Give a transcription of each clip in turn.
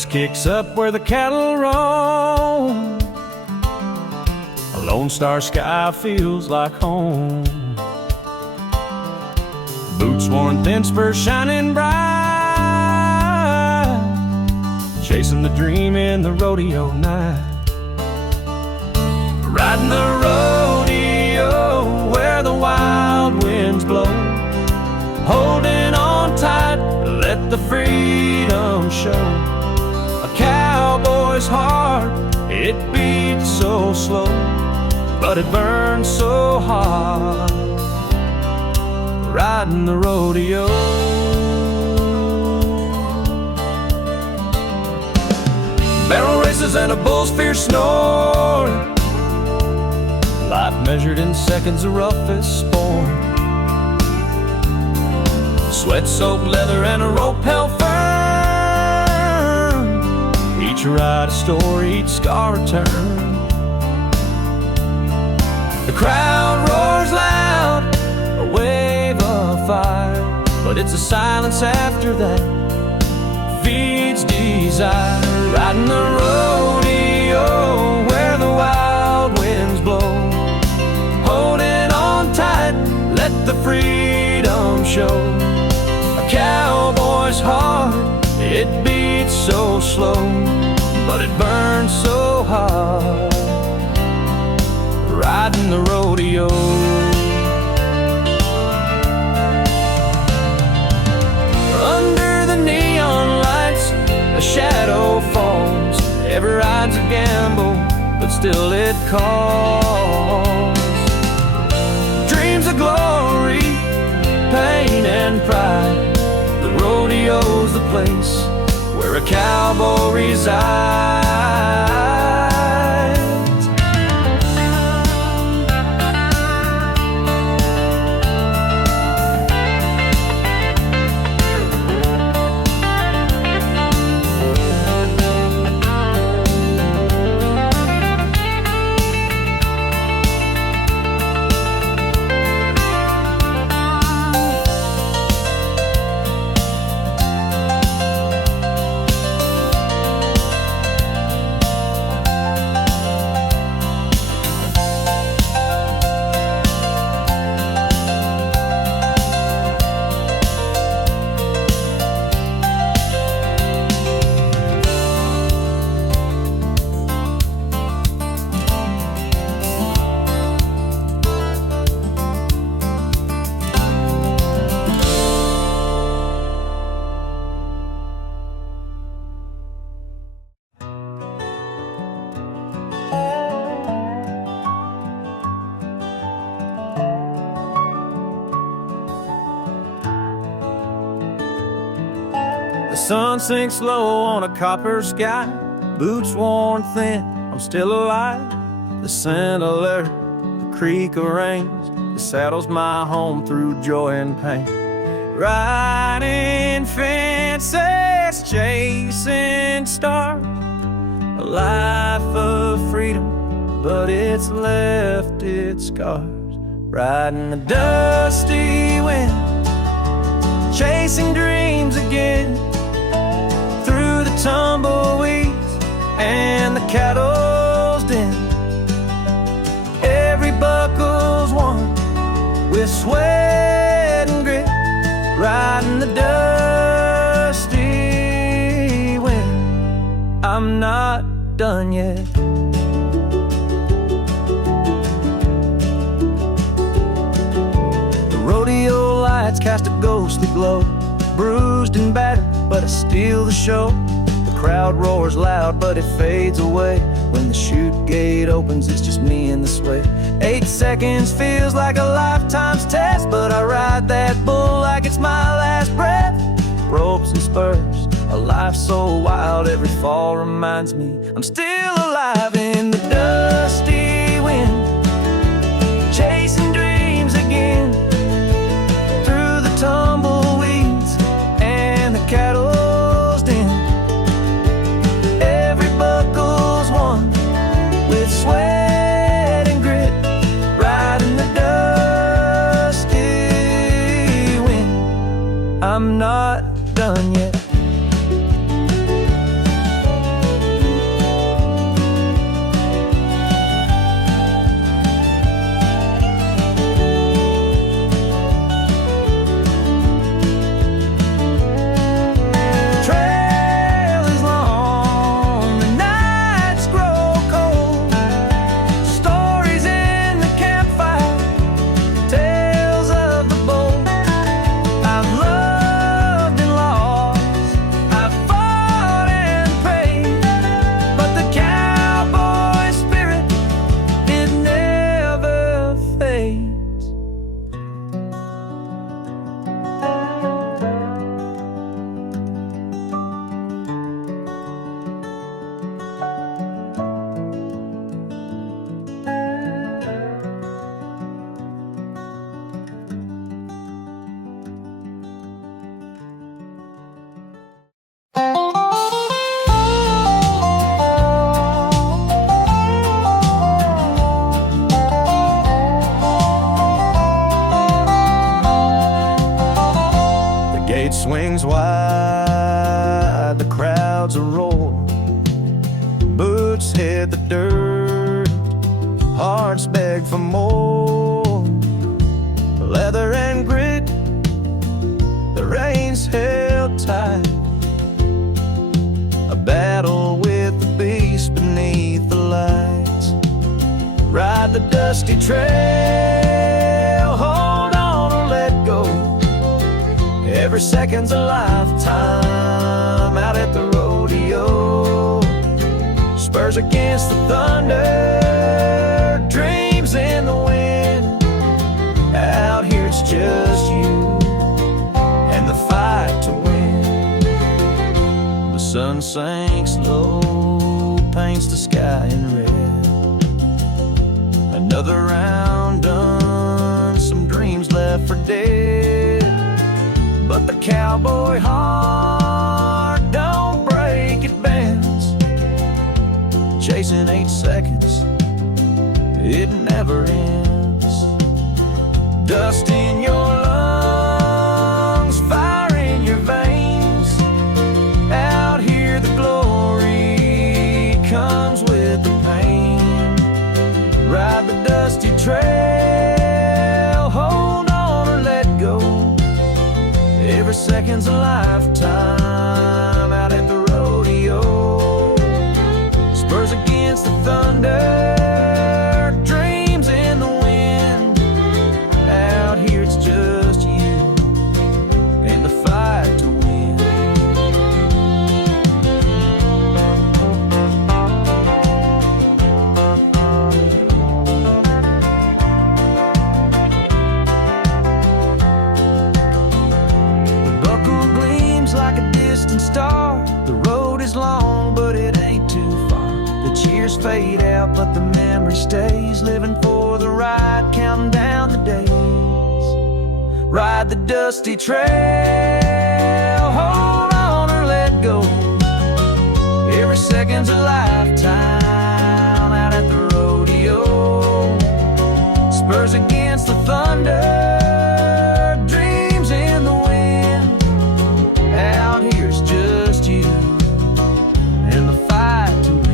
dust kicks up where the cattle roam. A lone star sky feels like home. Boots worn, thin spurs shining bright, chasing the dream in the rodeo night. Riding the rodeo where the wild winds blow, holding on tight, let the freedom show. A cowboy's heart, it beats so slow, but it burns so hard. Riding the rodeo. Barrel races and a bull's fierce snore, life measured in seconds of roughest sport. Sweat-soaked leather and a rope held firm, each ride a story, each scar a turn. The crowd roars loud, a wave of fire, but it's the silence after that feeds desire. Riding the rodeo where the wild winds blow, holding on tight, let the freedom show. A cowboy's heart, it beats so slow, but it burns so hard. Riding the rodeo. Under the neon lights, a shadow falls. Every ride's a gamble, but still it calls. Dreams of glory, pain and pride, the rodeo's the place where a cowboy resides. The sun sinks low on a copper sky, boots worn thin, I'm still alive. The scent alert, the creak of rains, the saddle's my home through joy and pain. Riding fences, chasing stars, a life of freedom, but it's left its scars. Riding the dusty wind, chasing dreams again, through the tumbleweeds and the cattle's den. Every buckle's won with sweat and grit, riding the dusty wind. I'm not done yet. The rodeo lights cast a ghostly glow, bruised and battered, but I steal the show. The crowd roars loud, but it fades away. When the chute gate opens, it's just me and the sway. 8 seconds feels like a lifetime's test, but I ride that bull like it's my last breath. Ropes and spurs, a life so wild, every fall reminds me I'm still alive in the dusty wind, chasing dreams again, through the tumbleweeds and the cattle's den. Every buckle's won with sweat and grit, riding the dusty wind. I'm not done yet. hearts beg for more. Leather and grit, the reins held tight. A battle with the beast beneath the lights. Ride the dusty trail, hold on or let go. Every second's a lifetime out at the rodeo. Spurs against the thunder, dreams in the wind. Out here it's just you and the fight to win. The sun sinks low, paints the sky in red. Another round done, some dreams left for dead. But the cowboy heart don't break, it bends. Chasing 8 seconds, it never ends. Dust in your lungs, fire in your veins. Out here the glory comes with the pain. Ride the dusty trail, hold on or let go. Every second's a lifetime out at the rodeo. Spurs against the thunder, dreams in the wind. Out here it's just you and the fight to win. The buckle gleams like a distant star. The road is long, but it ain't too far. The cheers fade out, but the memory stays. Living for the ride, counting down the days. Ride the dusty trail, hold on or let go. Every second's a lifetime out at the rodeo. Spurs against the thunder, dreams in the wind. Out here it's just you and the fight to win.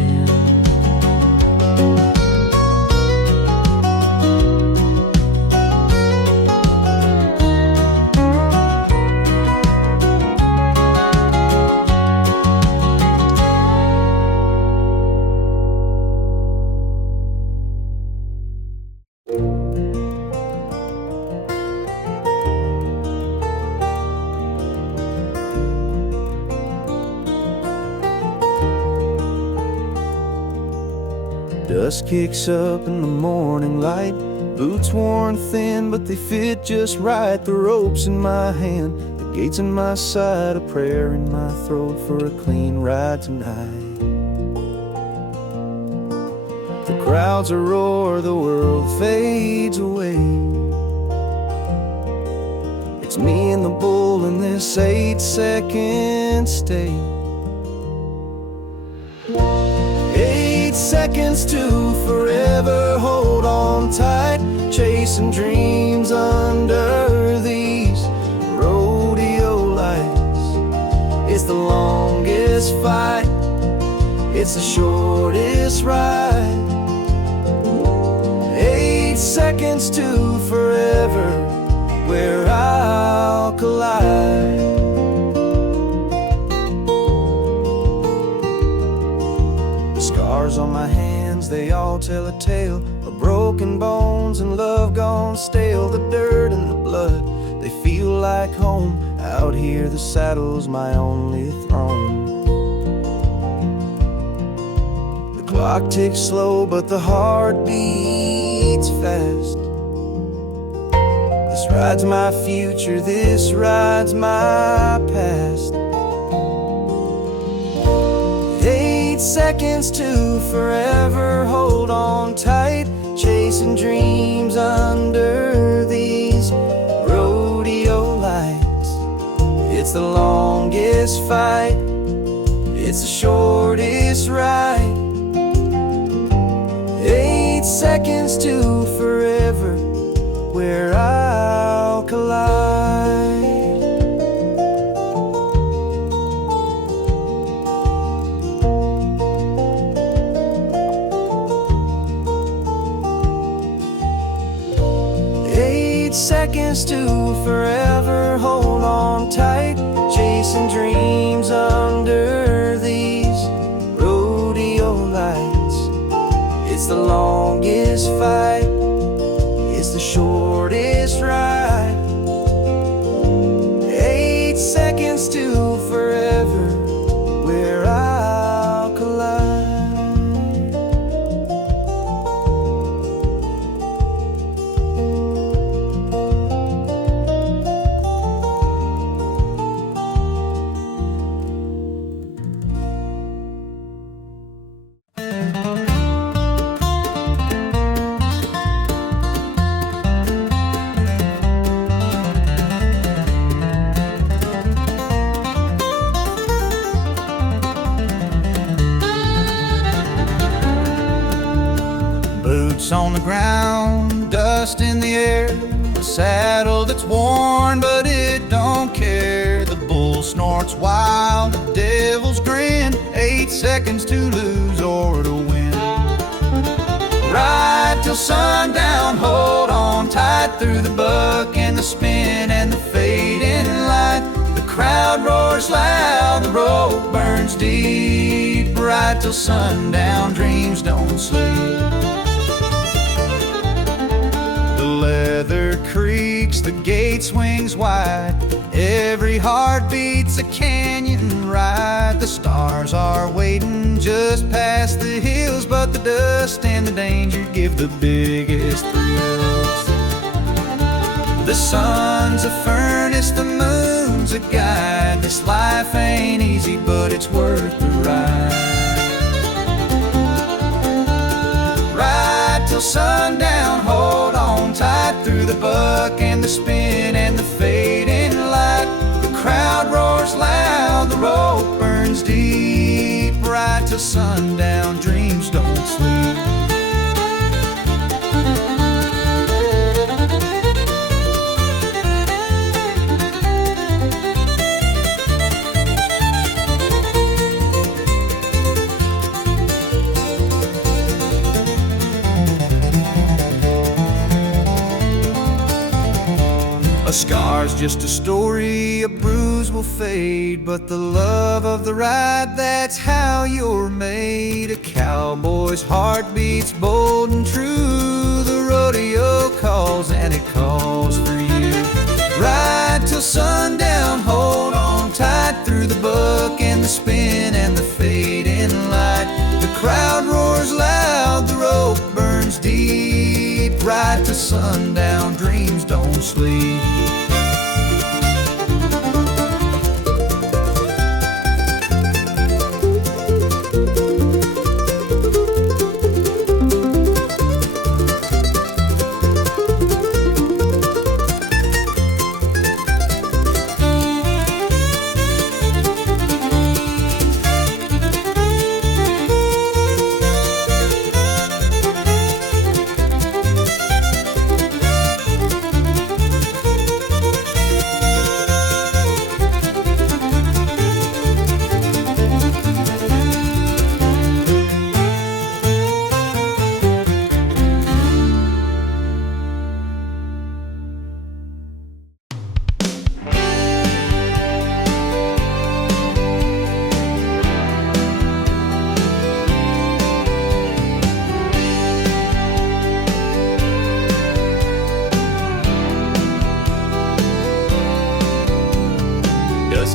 Dust kicks up in the morning light. Boots worn thin, but they fit just right. The rope's in my hand, the gates in my side. A prayer in my throat for a clean ride tonight. The crowds a roar, the world fades away. It's me and the bull in this 8-second stay. 8 seconds to forever, hold on tight. Chasing dreams under these rodeo lights. It's the longest fight, it's the shortest ride. 8 seconds to forever, where I'll collide. The scars on my hands, they all tell a tale of broken bones and love gone stale. The dirt and the blood, they feel like home. Out here the saddle's my only throne. The clock ticks slow, but the heart beats fast. This ride's my future, this ride's my past. 8 seconds to forever, hold on tight. Chasing dreams under these rodeo lights. It's the longest fight, it's the shortest ride. 8 seconds to forever, where I'll collide. seconds to forever. Hold on tight, chasing dreams under these rodeo lights. It's the longest fight, it's the shortest ride. 8 seconds to forever, where I'll collide. Boots on the ground, dust in the air, a saddle that's worn but it don't care. The bull snorts wild, the devil's grin. 8 seconds to lose or to win. Ride till sundown, hold on tight through the buck and the spin and the fading light. The crowd roars loud, the road burns deep. Ride till sundown, dreams don't sleep. Leather creaks, the gate swings wide. Every heart beats a canyon ride. The stars are waiting just past the hills, but the dust and the danger give the biggest thrills. The sun's a furnace, the moon's a guide. This life ain't easy, but it's worth the ride. Ride till sundown, hold on tight through the buck and the spin and the fading light. The crowd roars loud, the road burns deep. Ride till sundown, dreams don't sleep. A scar's just a story, a bruise will fade, but the love of the ride, that's how you're made. A cowboy's heart beats bold and true. The rodeo calls and it calls for you. Ride till sundown, hold on tight through the buck and the spin and the fading light. The crowd roars loud, the rope burns deep. Ride till sundown, dreams don't sleep.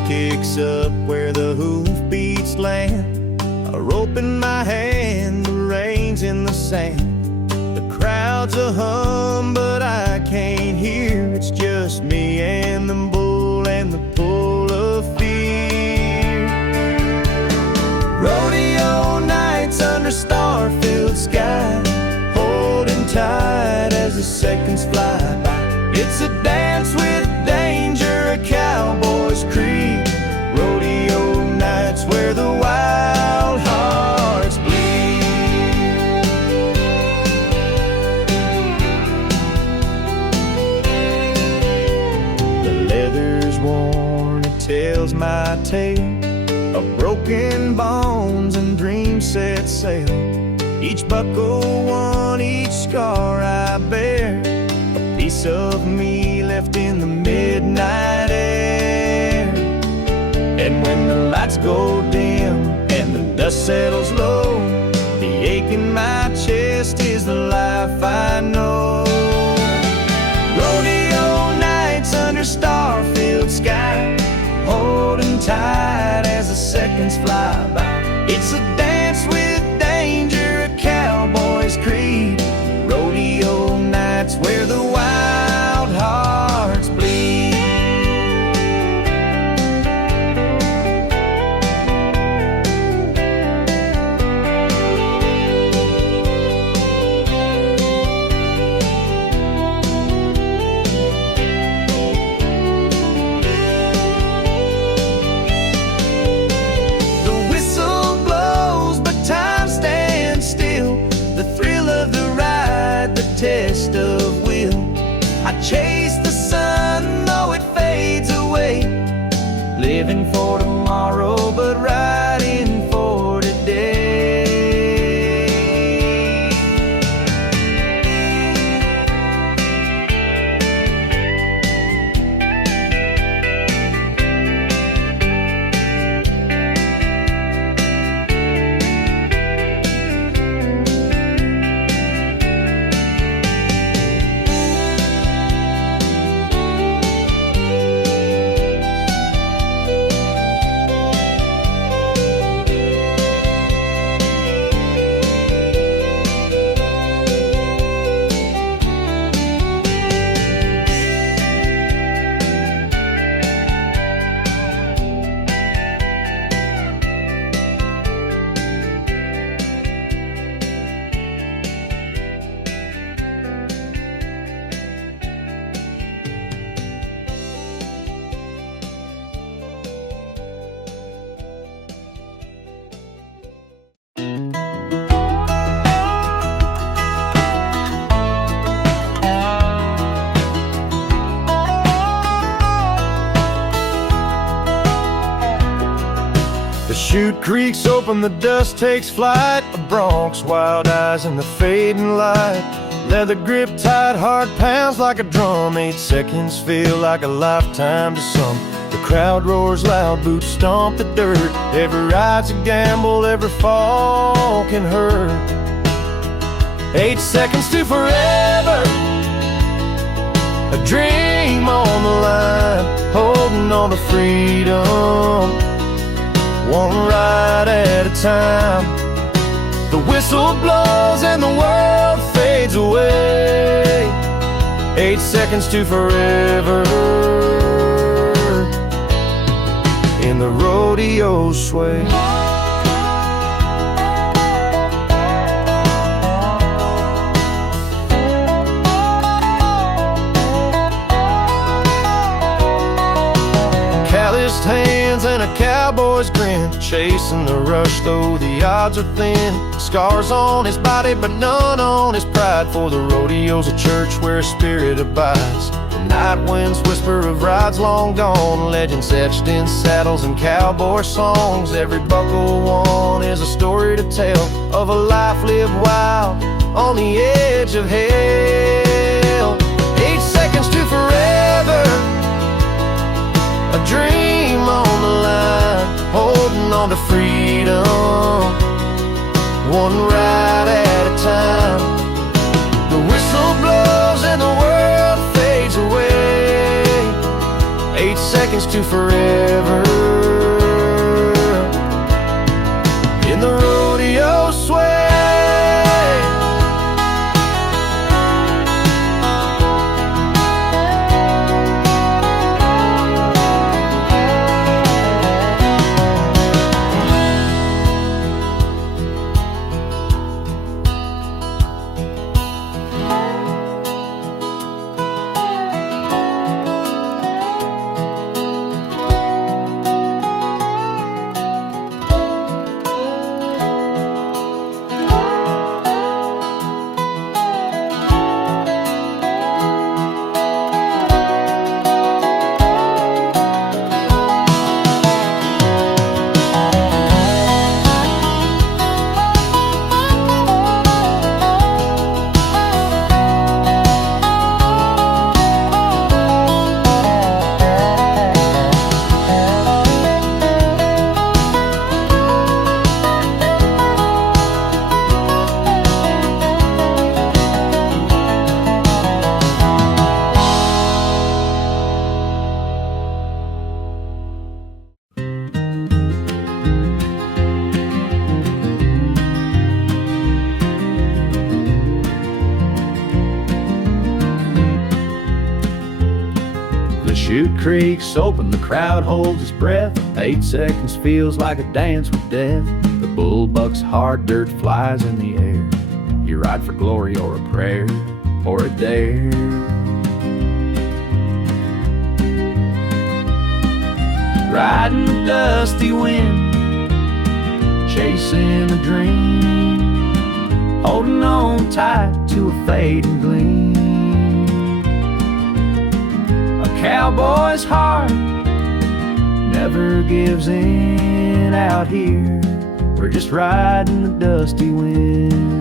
Kicks up where the hoofbeats land. A rope in my hand, the reins in the sand. The crowd's a hum, but I can't hear. It's just me and the bull and the pull of fear. Rodeo nights under star-filled sky, holding tight as the seconds fly by. It's a dance with danger, a cowboy's creed. Rodeo nights where the wild hearts bleed. The leather's worn, it tells my tale of broken bones and dreams set sail. Each buckle won, each scar I bear, a piece of me settles low. The ache in my chest is the life I know. Rodeo nights under star-filled sky, holding tight as the seconds fly by. It's a dance with danger, a cowboy's creed. Rodeo nights where the wild hearts bleed. Test of will. I chase the sun though it fades away, living for tomorrow but riding for today. The chute creaks open, the dust takes flight. A bronx, wild eyes in the fading light. Leather grip tight, heart pounds like a drum. 8 seconds feel like a lifetime to some. The crowd roars loud, boots stomp the dirt. Every ride's a gamble, every fall can hurt. 8 seconds to forever, a dream on the line, holding on to freedom, one ride at a time. The whistle blows and the world fades away. 8 seconds to forever in the rodeo sway. Calloused hands and a cowboy's grin, chasing the rush though the odds are thin. Scars on his body but none on his pride, for the rodeo's a church where a spirit abides. The night winds whisper of rides long gone, legends etched in saddles and cowboy songs. Every buckle won is a story to tell of a life lived wild on the edge of hell. 8 seconds to forever, a dream on the line, holding on to freedom, one ride at a time. The whistle blows and the world fades away. 8 seconds to forever in the rodeo sway. chute creaks open, the crowd holds its breath. 8 seconds feels like a dance with death. The bull bucks hard, dirt flies in the air. You ride for glory or a prayer or a dare. Riding the dusty wind, chasing a dream, holding on tight to a fading gleam. A cowboy's heart never gives in out here. We're just riding the dusty wind.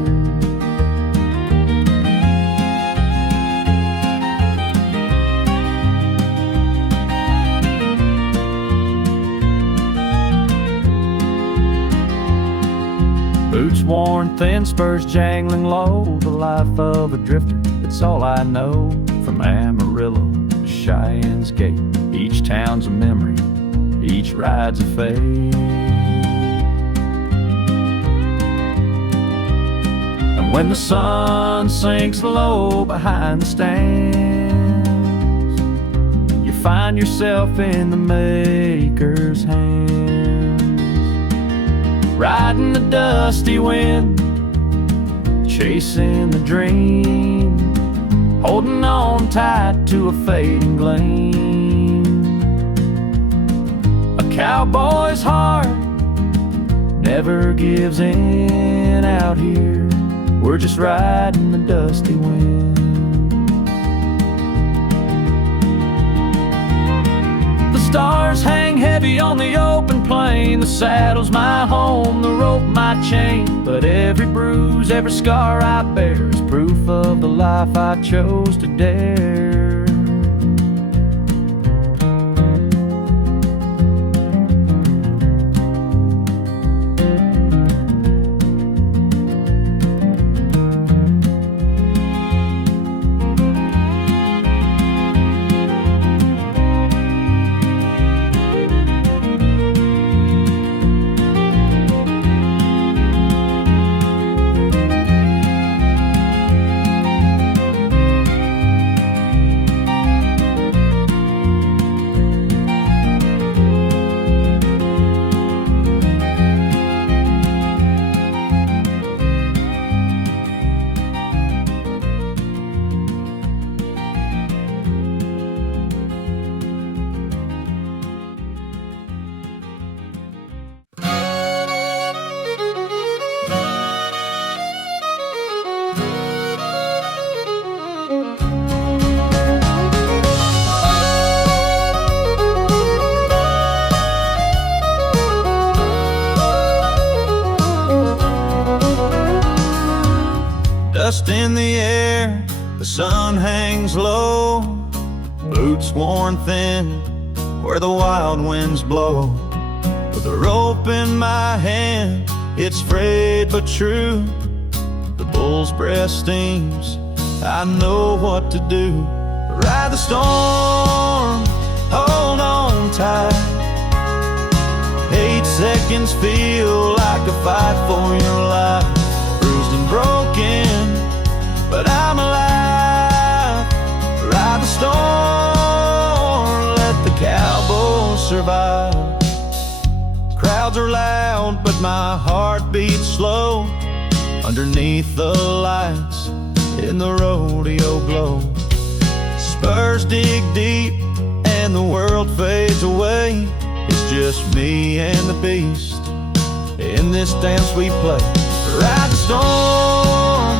Boots worn thin, spurs jangling low. The life of a drifter, it's all I know. From Amarillo to Cheyenne's Gate, each town's a memory, each ride's a fate. And when the sun sinks low behind the stands, you find yourself in the maker's hands. Riding the dusty wind, chasing the dream, holding on tight to a fading gleam. A cowboy's heart never gives in out here. We're just riding the dusty wind. The stars hang heavy on the open plain. The saddle's my home, the rope my chain. But every bruise, every scar I bear is proof of the life I chose to dare. Dust in the air, the sun hangs low. Boots worn thin, where the wild winds blow. With a rope in my hand, it's frayed but true. The bull's breath steams, I know what to do. Ride the storm, hold on tight. 8 seconds feel like a fight for your life. Bruised and broken, but I'm alive. Ride the storm, let the cowboys survive. Crowds are loud, but my heart beats slow. Underneath the lights, in the rodeo glow. Spurs dig deep, and the world fades away. It's just me and the beast in this dance we play. Ride the storm,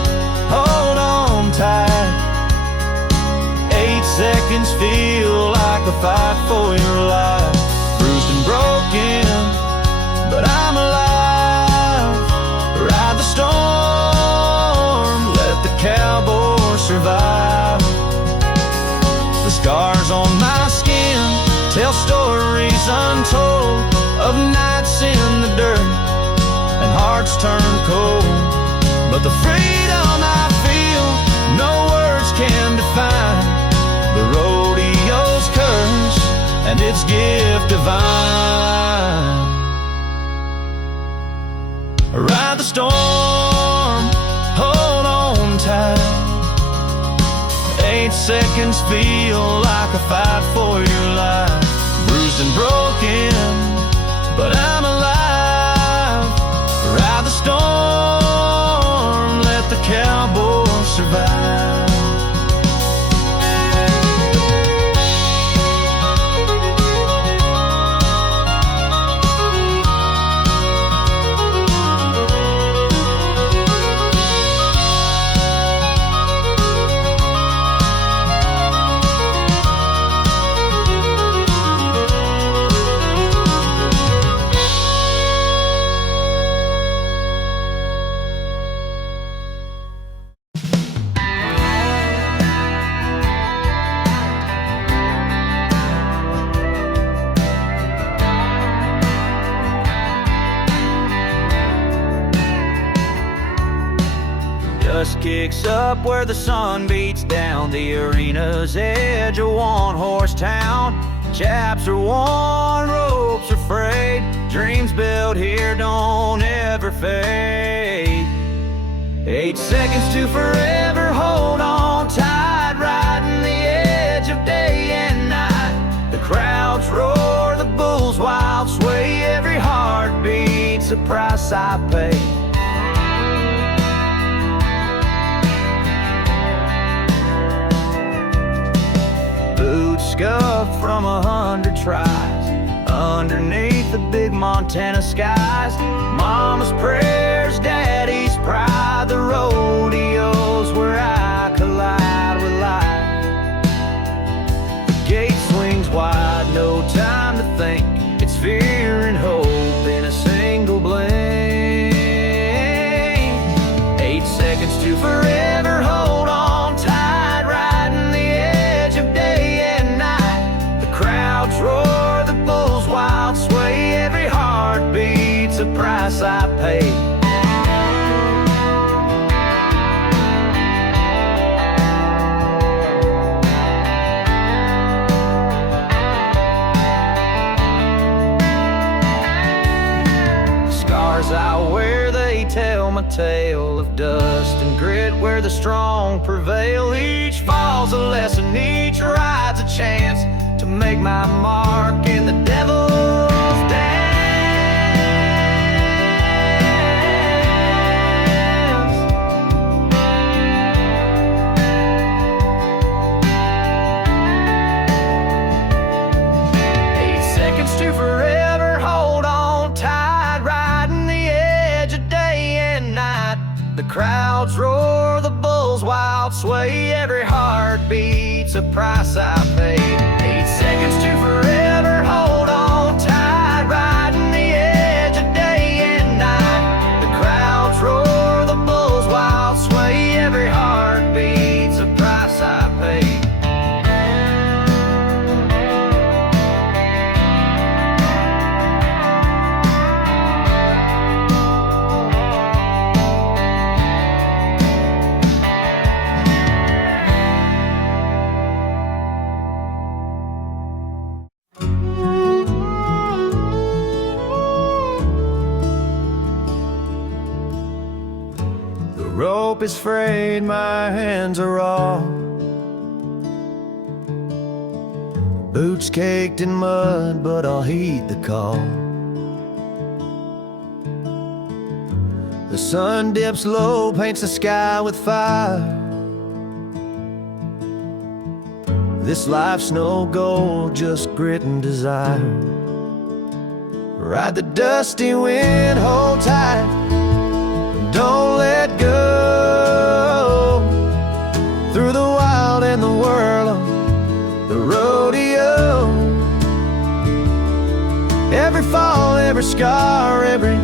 hold on tight. 8 seconds feel like a fight for your life. Bruised and broken, but I'm alive. Ride the storm, let the cowboy survive. The scars on my skin tell stories untold of nights in the dirt and hearts turn cold. But the freedom I feel, no words can define. The rodeo's curse and its gift divine. Ride the storm, hold on tight. 8 8 seconds feel like a fight for your life. Bruised and broken, but I'm alive. Ride the storm, let the cowboy survive. Dust kicks up where the sun beats down. The arena's edge, a one-horse town. Chaps are worn, ropes are frayed. Dreams built here don't ever fade. 8 seconds to forever, hold on tight. Riding the edge of day and night. The crowds roar, the bulls wild sway. Every heartbeat's the price I pay. Scuffed from 100 tries, underneath the big Montana skies. Mama's prayers, daddy's pride. The rodeo's where I collide with life. The gate swings wide, no time to think. It's fear and hope in a single blink. 8 seconds to forever, hold on tight. Riding the edge of day. Crowds roar, the bulls wild sway. Every heartbeat's a price I pay. Scars I wear, they tell my tale of dust and grit where the strong prevail. Each fall's a lesson, each ride's a chance to make my mark in the devil's dance. 8 seconds to forever, hold on tight. Riding the edge of day and night. The crowds roar, the bulls wild sway. Every heartbeat's a price I pay. 8 seconds to forever, hold on tight. Riding the edge of day and night. The crowds roar, the bulls wild sway. Every heartbeat's a price I pay. Rope is frayed, my hands are raw. Boots caked in mud, but I'll heed the call. The sun dips low, paints the sky with fire. This life's no gold, just grit and desire. Ride the dusty wind, hold tight. Don't let go. Through the wild and the whirl of the rodeo. Every fall, every scar, every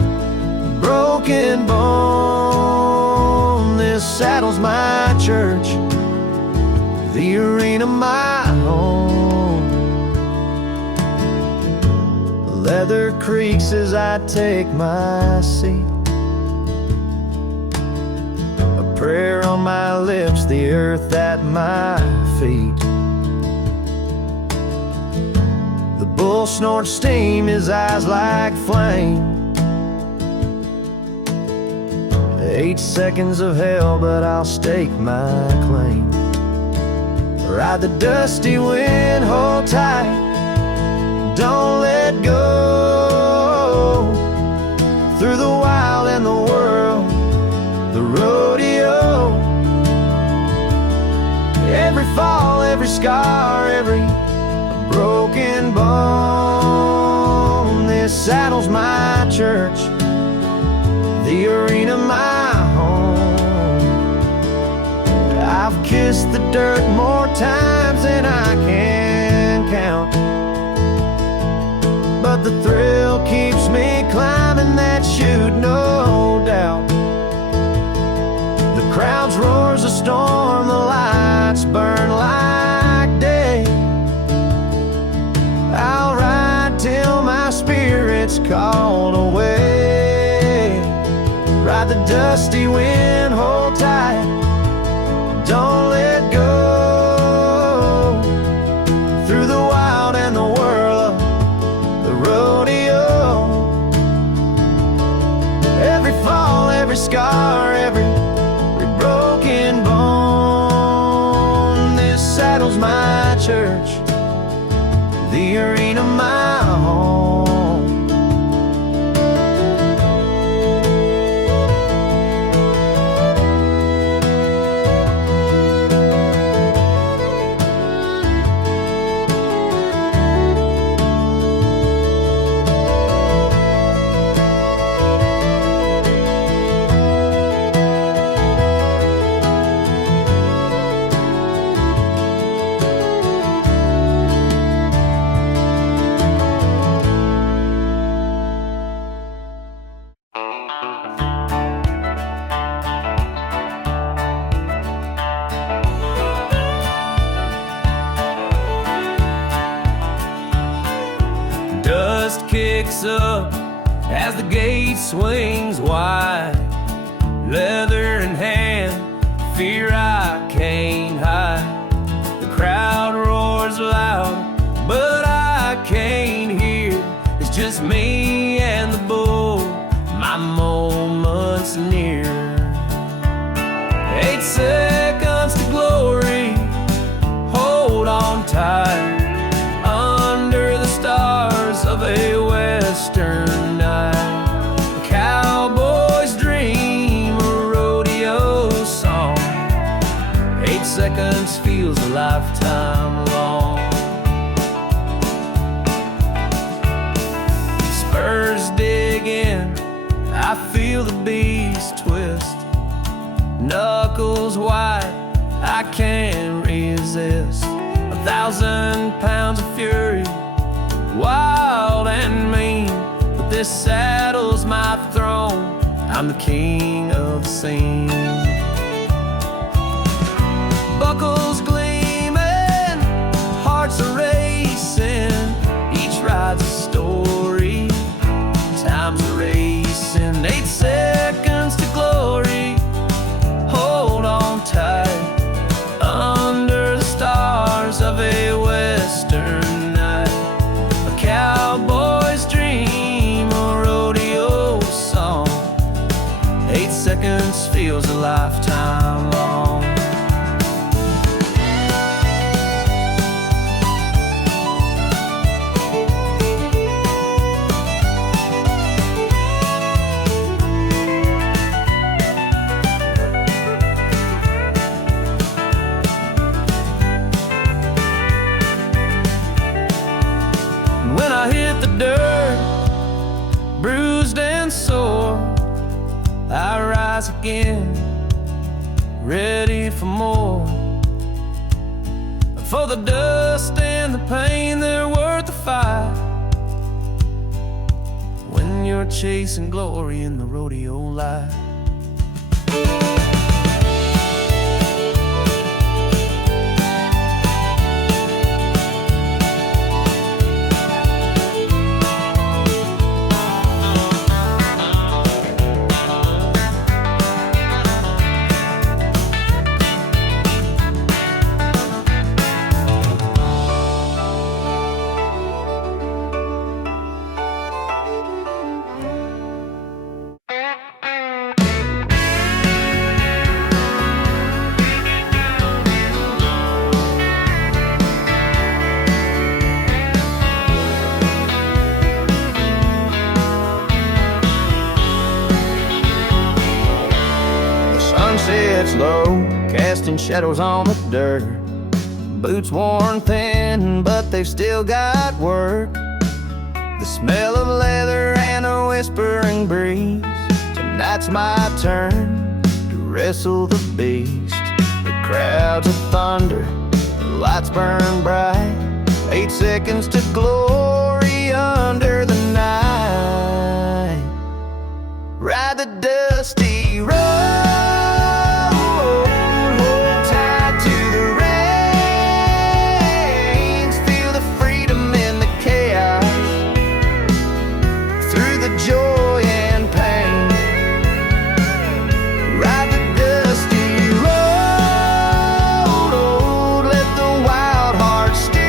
broken bone. This saddle's my church, the arena my home. Leather creaks as I take my seat. Prayer on my lips, the earth at my feet. The bull snorts steam, his eyes like flame. 8 seconds of hell, but I'll stake my claim. Ride the dusty wind, hold tight, don't let go. Through the wild and the world, the rodeo. Every fall, every scar, every broken bone. This saddle's my church, the arena my home. I've kissed the dirt more times than I can count, but the thrill keeps me climbing that chute, no doubt. The crowd's roar's a storm, the lights burn like day. I'll ride till my spirit's called away. Ride the dusty wind, hold tight, don't let go. Through the wild and the whirl of the rodeo. Every fall, every scar, every broken bone. This saddle's my church, the arena my home. Dust kicks up as the gate swings wide. Leather in hand, fear I can't hide. The crowd roars loud, but I can't hear. It's just me and the bull, my moment's near. 8 seconds to glory, hold on tight. Under the stars of a western night, a cowboy's dream, a rodeo song. 8 seconds feels a lifetime long. Spurs dig in, I feel the beast twist. Knuckles white, I can't resist. 1,000 pounds of fury, wild and mean. But this saddle's my throne, I'm the king of the scene. Buckles gleaming, hearts are racing. Each ride's a story, time's a racing. 8 seconds to glory, hold on tight. Under the stars of a western night, a cowboy's dream, a rodeo song. 8 seconds feels a lifetime long. When I hit the dirt, bruised and sore, I rise again, ready for more. For the dust and the pain, they're worth the fight. When you're chasing glory in the rodeo light. shadows on the dirt. Boots worn thin, but they've still got work. The smell of leather and a whispering breeze. Tonight's my turn to wrestle the beast. The crowds of thunder, the lights burn bright. 8 seconds to glory under the night. Ride the dusty road, hold tight to the reins. Feel the freedom in the chaos, through the joy and pain. Ride the dusty road, let the wild heart steer.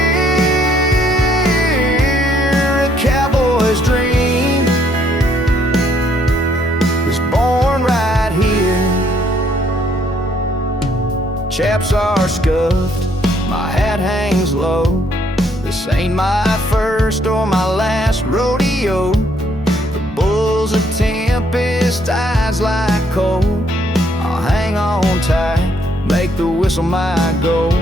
A cowboy's dream is born right here. Chaps are scuffed, my hat hangs low. This ain't my first or my last rodeo. The bull's a tempest, eyes like coal. I'll hang on tight, make the whistle my goal.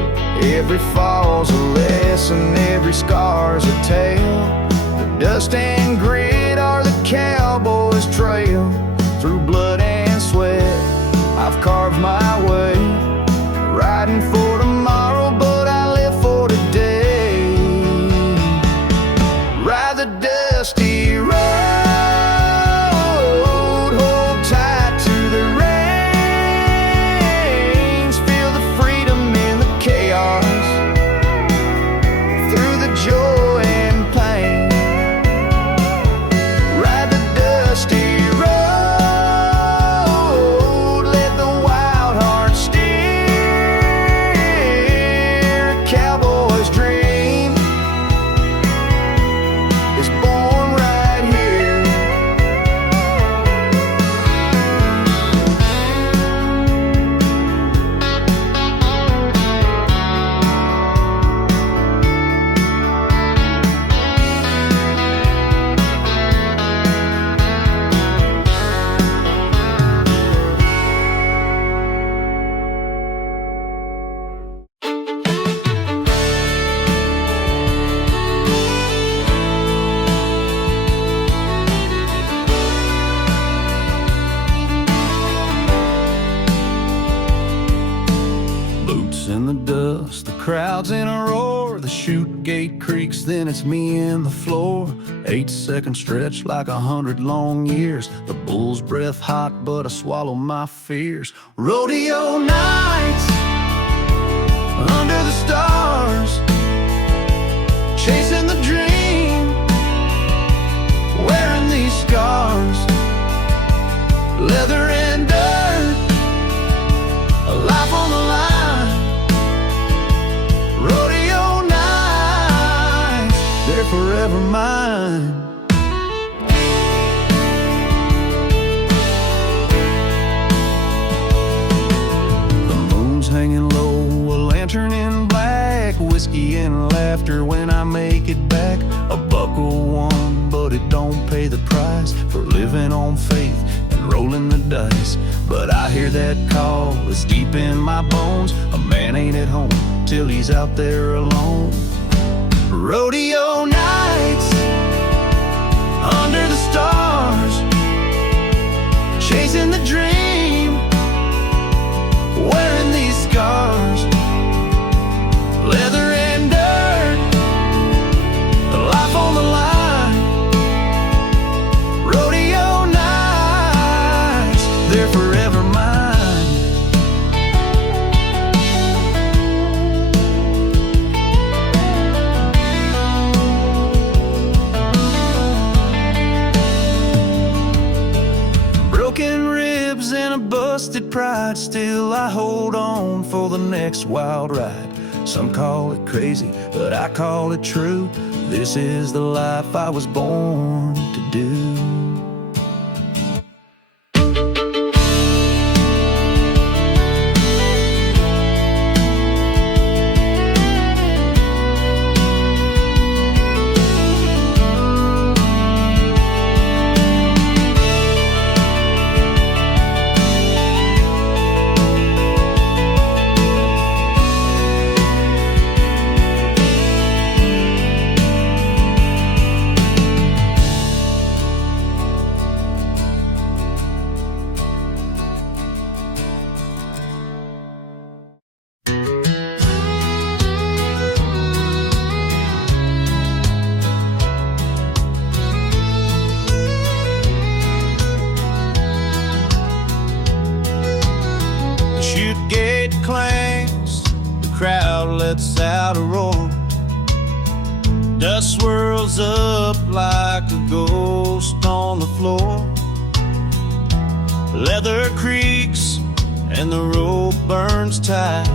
Every fall's a lesson, every scar's a tale. The dust and grit are the cowboy's trail. Through blood and sweat, I've carved my way. Riding for tomorrow, but I live for today. Ride the dusty road, hold tight to the reins. Feel the freedom in the chaos, through the joy and pain. Ride the dusty road, let the wild heart steer. A cowboy's dream is born right here. Boots in the dust, the crowd's in a roar. The chute gate creaks, then it's me in the floor. 8-second stretch like 100 long years. The bull's breath hot, but I swallow my fears. Rodeo nights under the stars, chasing the dream, wearing these scars. Leather and dirt, a life on the line. Rodeo nights, they're forever mine. The moon's hanging low, a lantern in black. Whiskey and laughter when I make it back. A buckle won, but it don't pay the price for living on faith and rolling the dice. But I hear that call, it's deep in my bones. A man ain't at home till he's out there alone. Rodeo nights under the stars, chasing the dream, wearing these scars. Leather and dirt, the life on the line. Rodeo nights, they're forever mine. Broken ribs and a busted pride, still I hold on for the next wild ride. Some call it crazy, but I call it true. This is the life I was born to do. crowd lets out a roar. Dust swirls up like a ghost on the floor. Leather creaks and the rope burns tight.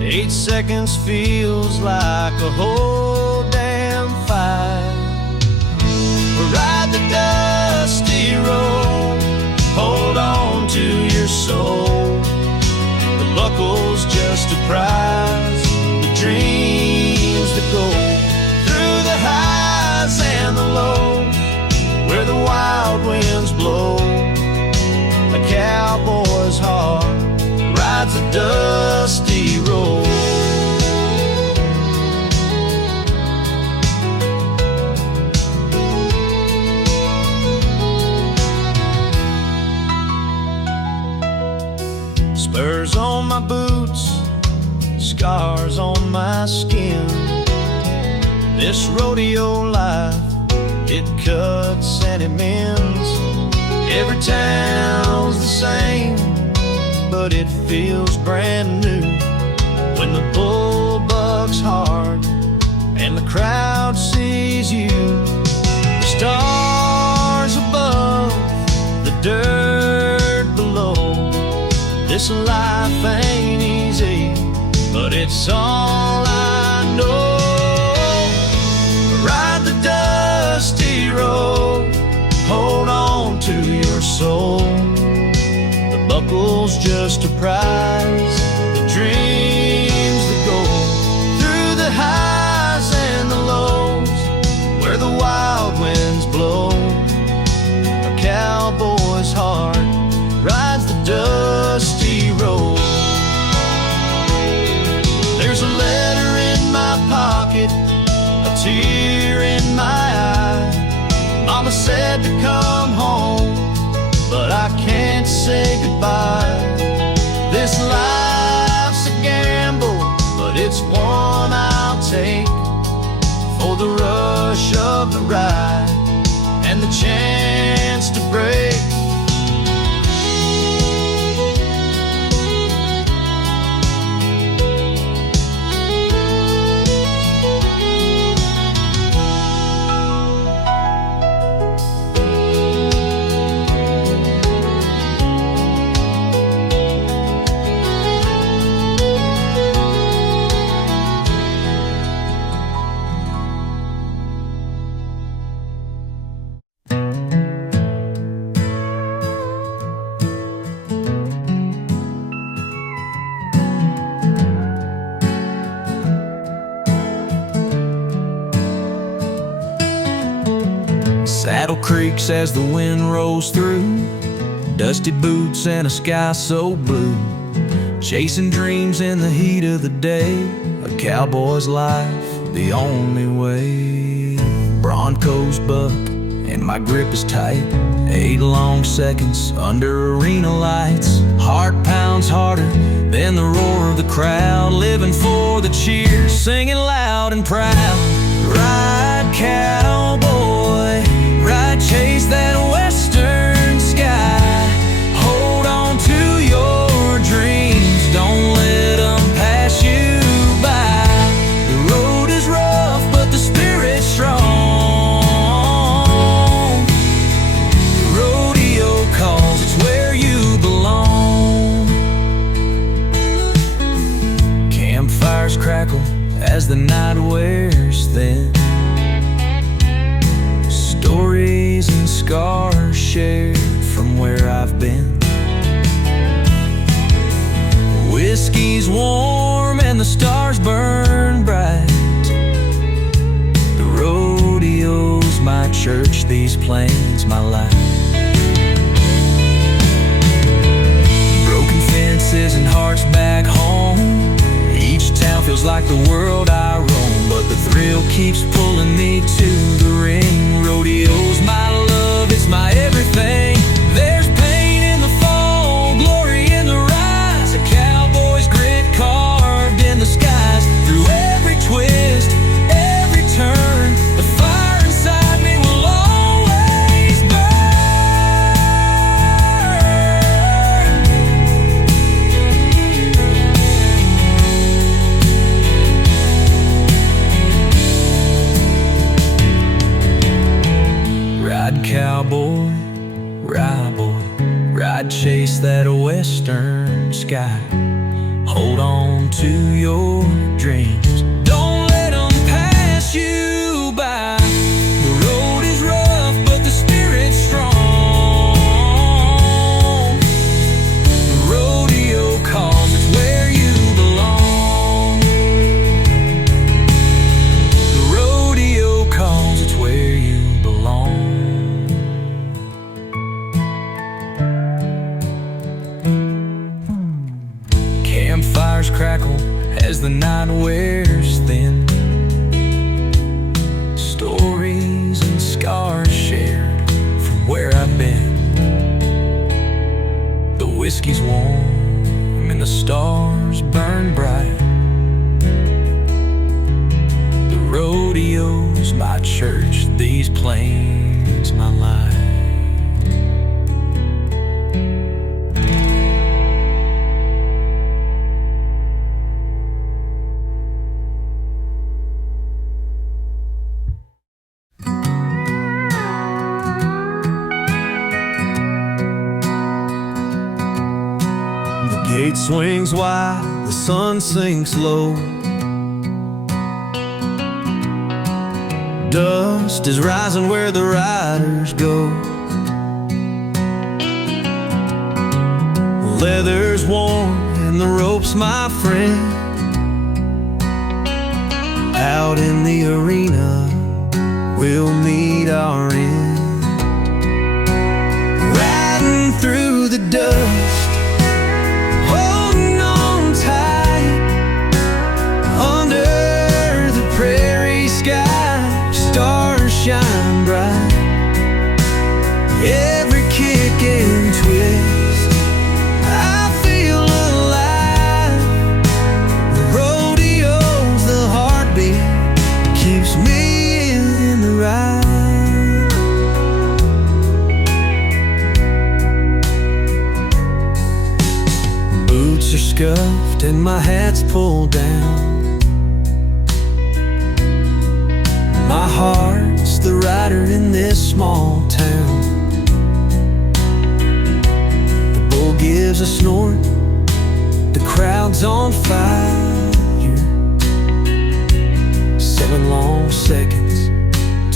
8 seconds feels like a whole damn fight. Ride the dusty road, hold on to your soul. The buckle's just a prize, the dreams that go through the highs and the lows, where the wild winds blow. A cowboy's heart rides a dusty road. Spurs on my boots, scars on my skin. This rodeo life, it cuts and it mends. Every town's the same, but it feels brand new when the bull bucks hard and the crowd sees you. The stars above, the dirt below. This life ain't easy, but it's all I know. Ride the dusty road, hold on to your soul. The buckle's just a prize, the dreams that go through the highs and the lows, where the wild winds blow. A cowboy's heart rides the dusty road. There's a letter in my pocket, a tear in my eye. Mama said to come home, but I can't say goodbye. This life's a gamble, but it's one I'll take, for the rush of the ride and the chance to break. Saddle creaks as the wind rolls through, dusty boots and a sky so blue, chasing dreams in the heat of the day. A cowboy's life, the only way. Broncos buck and my grip is tight. 8 long seconds under arena lights. Heart pounds harder than the roar of the crowd, living for the cheers, singing loud and proud. Ride cowboy, ride, chase that western sky. Hold on to your dreams, don't let them pass you by. The road is rough, but the spirit's strong. The rodeo calls, it's where you belong. Campfires crackle as the night wears thin. Stories and scars shared from where I've been. Whiskey's warm and the stars burn bright. The rodeo's my church, these plains my life. Broken fences and hearts back home. Each town feels like the world I roam, but the thrill keeps pulling me to the ring. Rodeo's my love, it's my everything. There's pain in the fall, glory in the rise. A cowboy's grit carved in the skies. Through every twist, every turn, the fire inside me will always burn. western sky. Hold on to your dreams. Don't let them pass you by. The road is rough, but the spirit's strong. The rodeo calls, it's where you belong. The rodeo calls, it's where you belong. Campfires crackle as the night wears thin. Stories and scars shared from where I've been. The whiskey's warm and the stars burn bright. The rodeo's my church, these plains my life. The gate swings wide, the sun sinks low. Dust is rising where the riders go. Leather's warm and the rope's my friend. Out in the arena, we'll meet our end. Riding through the dust, shine bright. Every kick and twist, I feel alive. The rodeo's the heartbeat, keeps me in the ride. Boots are scuffed and my hat's pulled down. My heart's the rider in this small town. The bull gives a snort, the crowd's on fire. 7 long seconds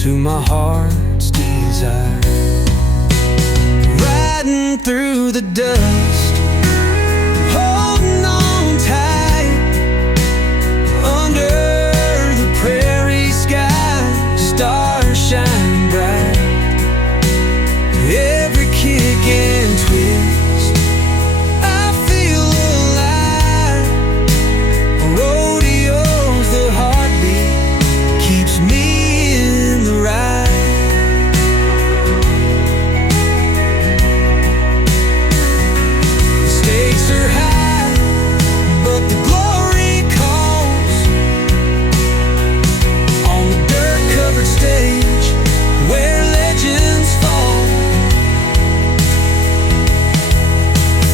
to my heart's desire. Riding through the dust, holding on tight, under the prairie sky. Stars shine bright. Every kick and twist, I feel alive. Rodeo's the heartbeat, keeps me in the ride. The stakes are high, but the glory calls. On the dirt-covered stage where legends fall.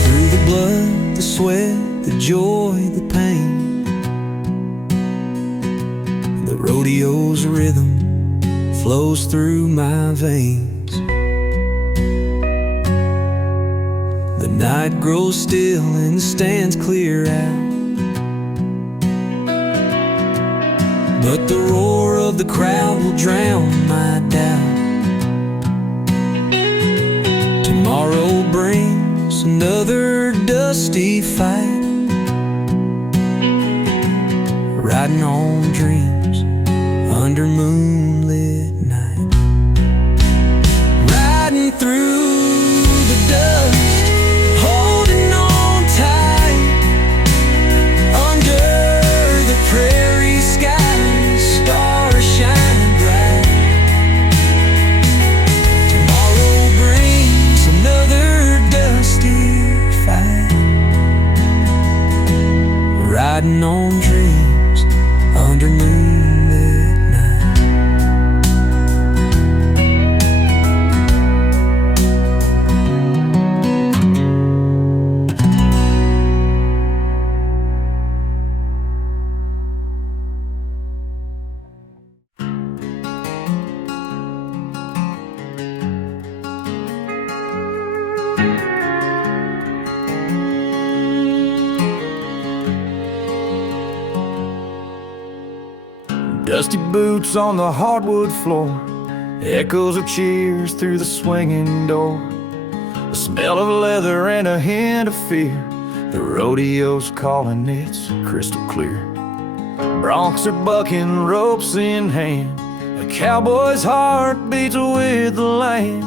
Through the blood, the sweat, the joy, the pain, the rodeo's rhythm flows through my veins. The night grows still and the stands clear out, but the roar of the crowd will drown my doubt. Tomorrow brings another dusty fight. Riding on dreams under moonlit night. Riding through the dust, holding on tight, under the prairie sky. Stars shine bright. Tomorrow brings another dusty fight. Riding on dreams under moonlit night. Dusty boots on the hardwood floor, echoes of cheers through the swinging door. The smell of leather and a hint of fear. The rodeo's calling, it's crystal clear. Broncs are bucking, ropes in hand. A cowboy's heart beats with the land.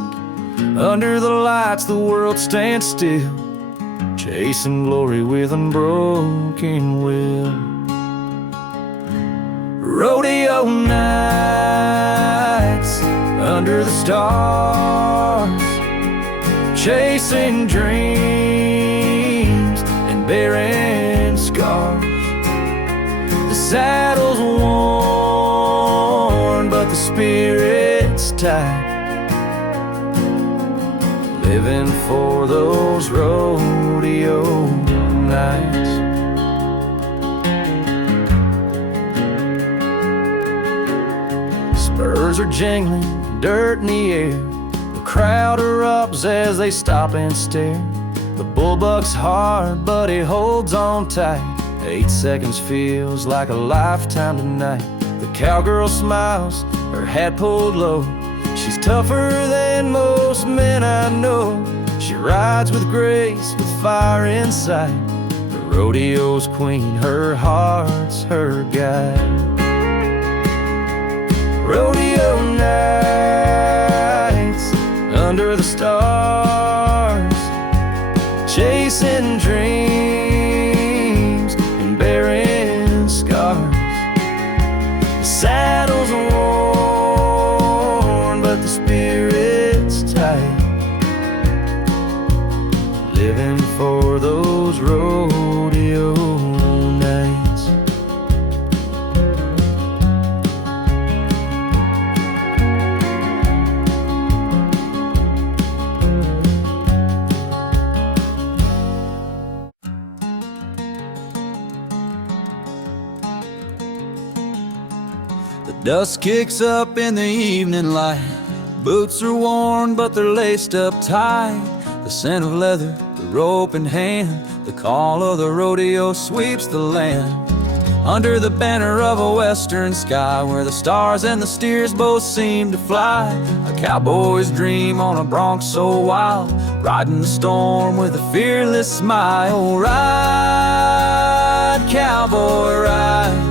Under the lights the world stands still, chasing glory with unbroken will. Rodeo nights under the stars, chasing dreams and bearing scars. The saddle's worn, but the spirit's tight, living for those rodeo nights. Spurs are jingling, dirt in the air. The crowd erupts as they stop and stare. The bullbuck's hard, but he holds on tight. 8 seconds feels like a lifetime tonight. The cowgirl smiles, her hat pulled low. She's tougher than most men I know. She rides with grace, with fire inside. The rodeo's queen, her heart's her guide. Rodeo nights under the stars, chasing dreams and bearing scars. The saddle's worn, but the spirit's tight, living for those rodeo nights. The dust kicks up in the evening light. Boots are worn, but they're laced up tight. The scent of leather, the rope in hand. The call of the rodeo sweeps the land. Under the banner of a western sky, where the stars and the steers both seem to fly. A cowboy's dream on a bronc so wild, riding the storm with a fearless smile. Ride, cowboy, ride.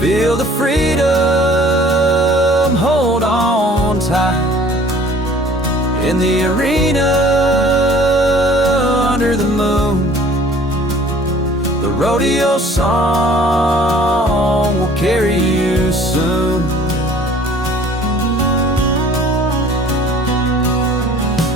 Feel the freedom, hold on tight. In the arena, under the moon, the rodeo song will carry you soon.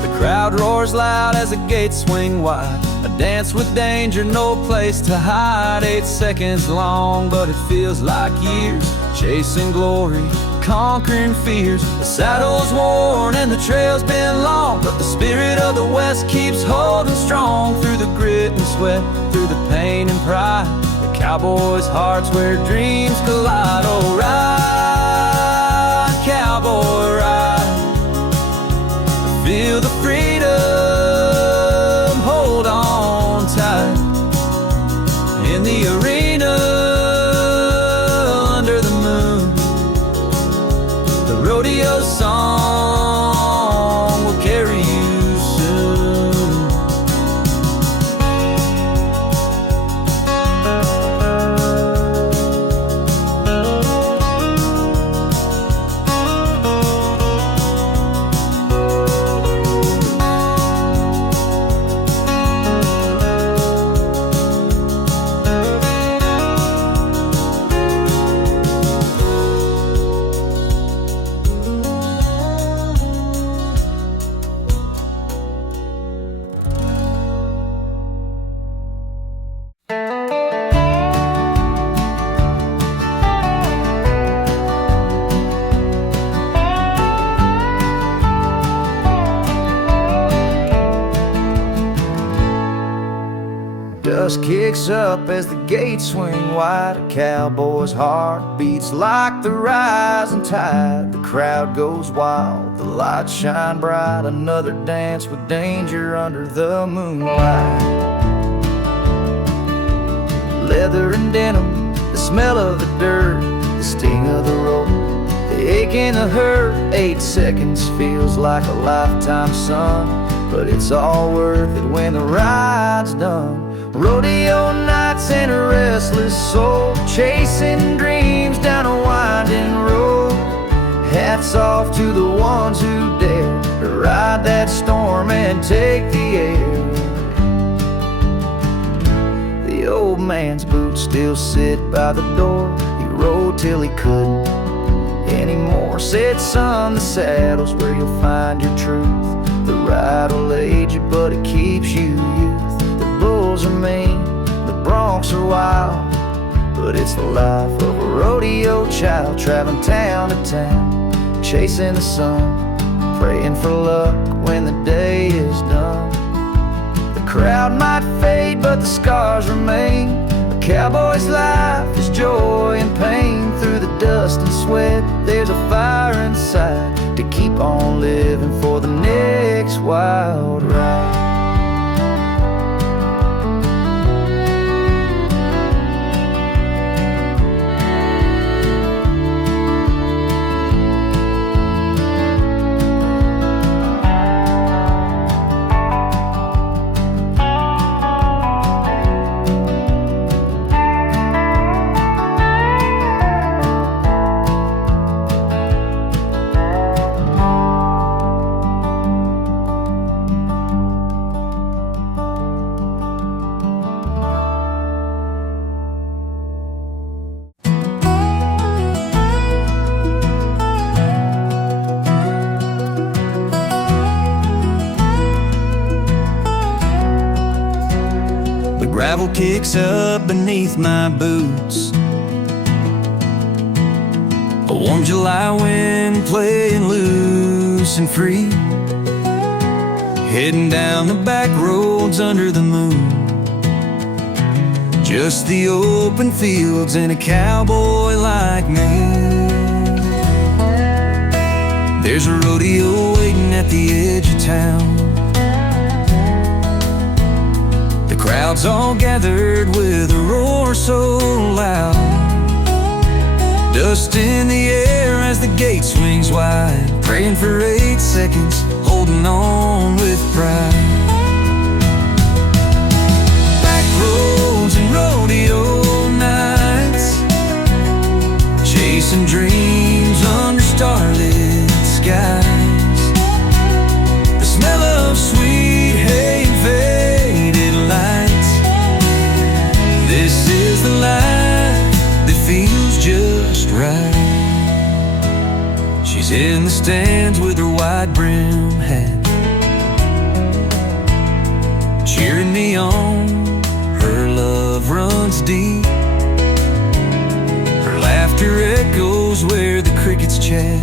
The crowd roars loud as the gates swing wide. A dance with danger, no place to hide. 8 seconds long, but it feels like years. Chasing glory, conquering fears. The saddle's worn and the trail's been long, but the spirit of the West keeps holding strong. Through the grit and sweat, through the pain and pride, the cowboy's heart's where dreams collide. Oh, ride, cowboy, ride. Feel the freedom, hold on tight. In the arena, under the moon, the rodeo song will carry you soon. Dust kicks up as the gates swing wide. A cowboy's heart beats like the rising tide. The crowd goes wild, the lights shine bright. Another dance with danger under the moonlight. Leather and denim, the smell of the dirt, the sting of the rope, the ache and the hurt. 8 seconds feels like a lifetime, son, but it's all worth it when the ride's done. Rodeo nights and a restless soul, chasing dreams down a winding road. Hats off to the ones who dare to ride that storm and take the air. The old man's boots still sit by the door. He rode till he couldn't anymore. Said, son, the saddle's where you'll find your truth. The ride will age you, but it keeps you youth. The bulls are mean, the broncs are wild, but it's the life of a rodeo child, traveling town to town, chasing the sun, praying for luck when the day is done. The crowd might fade, but the scars remain. A cowboy's life is joy and pain. Through the dust and sweat, there's a fire inside to keep on living for the next wild ride. Gravel kicks up beneath my boots. A warm July wind playing loose and free, heading down the back roads under the moon. Just the open fields and a cowboy like me. There's a rodeo waiting at the edge of town. Crowds all gathered with a roar so loud. Dust in the air as the gate swings wide. Praying for 8 seconds, holding on with pride. Back roads and rodeo nights, chasing dreams under starlit skies. The smell of sweet hay and faded lights. This is the life that feels just right. She's in the stands with her wide brim hat, cheering me on. Her love runs deep. Her laughter echoes where the crickets chat.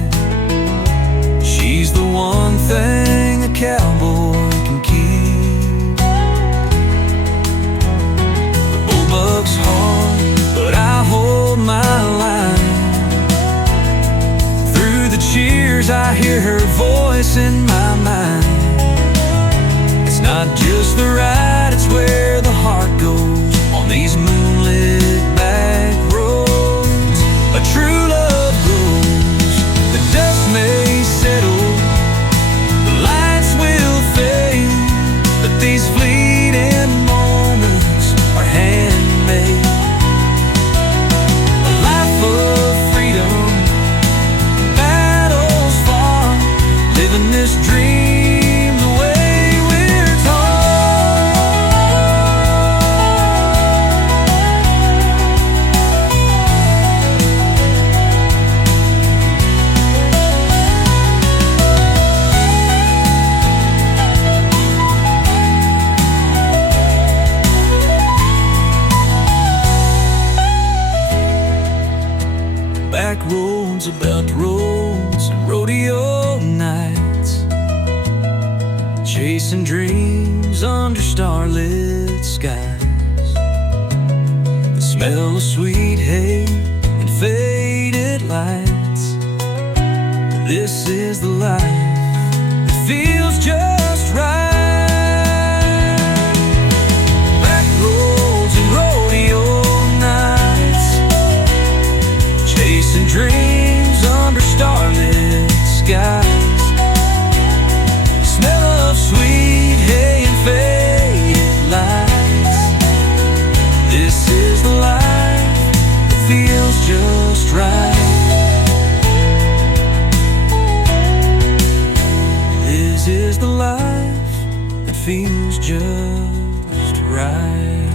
She's the one thing a cowboy can keep. The bullbuck's hard, but I hold my line. Through the cheers I hear her voice in my mind. It's not just the ride, it's where the heart goes on these moonlit back roads. A true love grows. The dust may settle, the lights will fade, but these fleeting moments are handmade. A life of freedom, battles fought, living this dream the way we're back roads about roads, rodeo nights, chasing dreams under starlit skies. The smell of sweet hay and faded lights. This is the life that feels just right. Back roads and rodeo nights, chasing This is the life that feels just right.